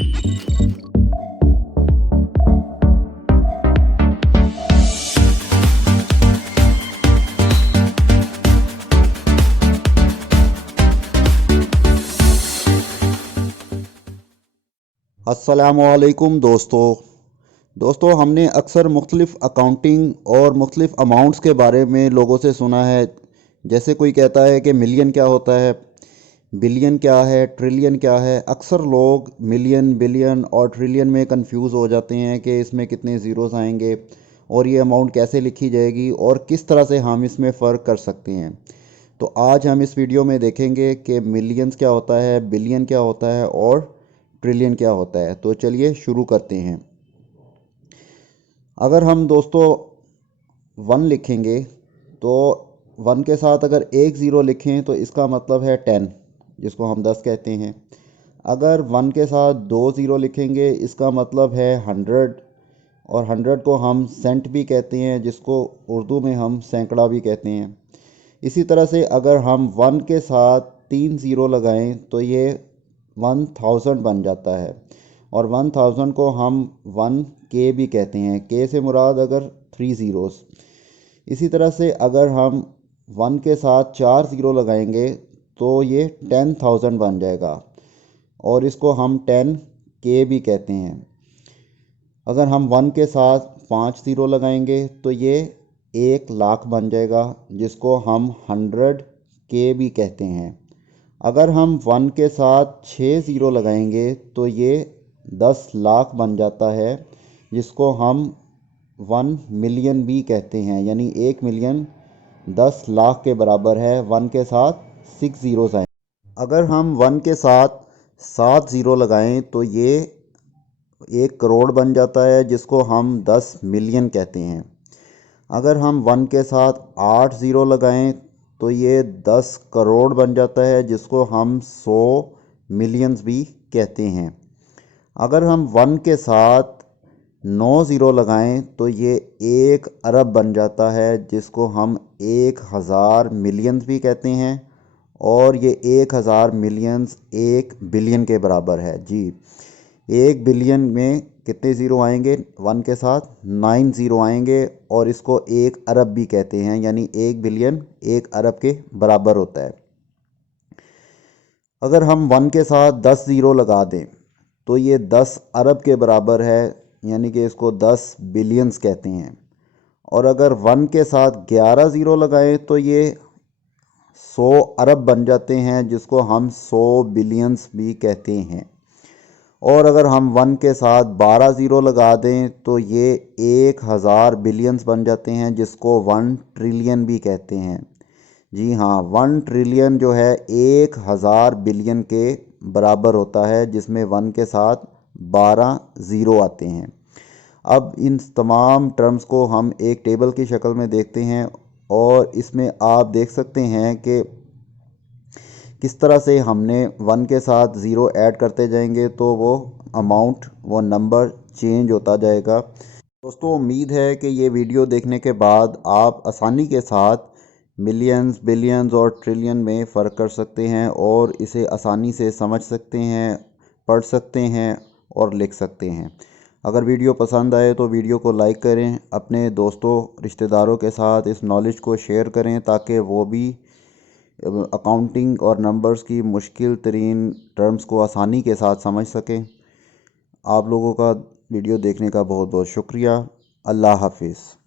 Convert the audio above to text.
अस्सलामुअलैकुम दोस्तों हमने अक्सर मुख्तलिफ़ अकाउंटिंग और मुख्तलिफ़ अमाउंट्स के बारे में लोगों से सुना है। जैसे कोई कहता है कि मिलियन क्या होता है, बिलियन क्या है, ट्रिलियन क्या है। अक्सर लोग मिलियन, बिलियन और ट्रिलियन में कंफ्यूज हो जाते हैं कि इसमें कितने ज़ीरोस आएंगे और ये अमाउंट कैसे लिखी जाएगी और किस तरह से हम इसमें फ़र्क कर सकते हैं। तो आज हम इस वीडियो में देखेंगे कि मिलियंस क्या होता है, बिलियन क्या होता है और ट्रिलियन क्या होता है। तो चलिए शुरू करते हैं। अगर हम दोस्तों 1 लिखेंगे तो 1 के साथ अगर एक ज़ीरो लिखें तो इसका मतलब है 10, जिसको हम 10 कहते हैं। अगर 1 के साथ 2 ज़ीरो लिखेंगे इसका मतलब है 100, और 100 को हम सेंट भी कहते हैं, जिसको उर्दू में हम सैकड़ा भी कहते हैं। इसी तरह से अगर हम 1 के साथ 3 ज़ीरो लगाएं तो ये 1000 बन जाता है, और 1000 को हम 1 के भी कहते हैं। के से मुराद अगर 3 ज़ीरोस। इसी तरह से अगर हम 1 के साथ 4 ज़ीरो लगाएंगे तो ये 10,000 बन जाएगा, और इसको हम 10 के भी कहते हैं। अगर हम 1 के साथ 5 ज़ीरो लगाएंगे तो ये 1,00,000 बन जाएगा, जिसको हम 100 के भी कहते हैं। अगर हम 1 के साथ 6 ज़ीरो लगाएंगे तो ये 10 लाख बन जाता है, जिसको हम 1 मिलियन भी कहते हैं। यानी 1 मिलियन 10 लाख के बराबर है। 1 के साथ 6 ज़ीरोज़ आए। अगर हम 1 के साथ 7 ज़ीरो लगाएं तो ये 1 करोड़ बन जाता है, जिसको हम 10 मिलियन कहते हैं। अगर हम 1 के साथ 8 ज़ीरो लगाएं तो ये 10 करोड़ बन जाता है, जिसको हम 100 मिलियंस भी कहते हैं। अगर हम 1 के साथ 9 ज़ीरो लगाएं तो ये 1 अरब बन जाता है, जिसको हम 1000 मिलियंस भी कहते हैं, और ये 1000 मिलियंस 1 बिलियन के बराबर है। जी, 1 बिलियन में कितने ज़ीरो आएंगे? 1 के साथ 9 ज़ीरो आएंगे, और इसको 1 अरब भी कहते हैं। यानी 1 बिलियन 1 अरब के बराबर होता है। अगर हम 1 के साथ 10 ज़ीरो लगा दें तो ये 10 अरब के बराबर है, यानी कि इसको 10 बिलियंस कहते हैं। और अगर 1 के साथ 11 ज़ीरो लगाएं तो ये 100 अरब बन जाते हैं, जिसको हम 100 बिलियंस भी कहते हैं। और अगर हम 1 के साथ 12 ज़ीरो लगा दें तो ये 1000 बिलियंस बन जाते हैं, जिसको 1 ट्रिलियन भी कहते हैं। जी हाँ, 1 ट्रिलियन जो है 1000 बिलियन के बराबर होता है, जिसमें 1 के साथ 12 ज़ीरो आते हैं। अब इन तमाम टर्म्स को हम एक टेबल की शक्ल में देखते हैं, और इसमें आप देख सकते हैं कि किस तरह से हमने 1 के साथ ज़ीरो ऐड करते जाएंगे तो वो अमाउंट, वो नंबर चेंज होता जाएगा। दोस्तों, उम्मीद है कि ये वीडियो देखने के बाद आप आसानी के साथ मिलियंस, बिलियंस और ट्रिलियन में फ़र्क कर सकते हैं, और इसे आसानी से समझ सकते हैं, पढ़ सकते हैं और लिख सकते हैं। अगर वीडियो पसंद आए तो वीडियो को लाइक करें, अपने दोस्तों रिश्तेदारों के साथ इस नॉलेज को शेयर करें, ताकि वो भी अकाउंटिंग और नंबर्स की मुश्किल तरीन टर्म्स को आसानी के साथ समझ सकें। आप लोगों का वीडियो देखने का बहुत बहुत शुक्रिया। अल्लाह हाफिज़।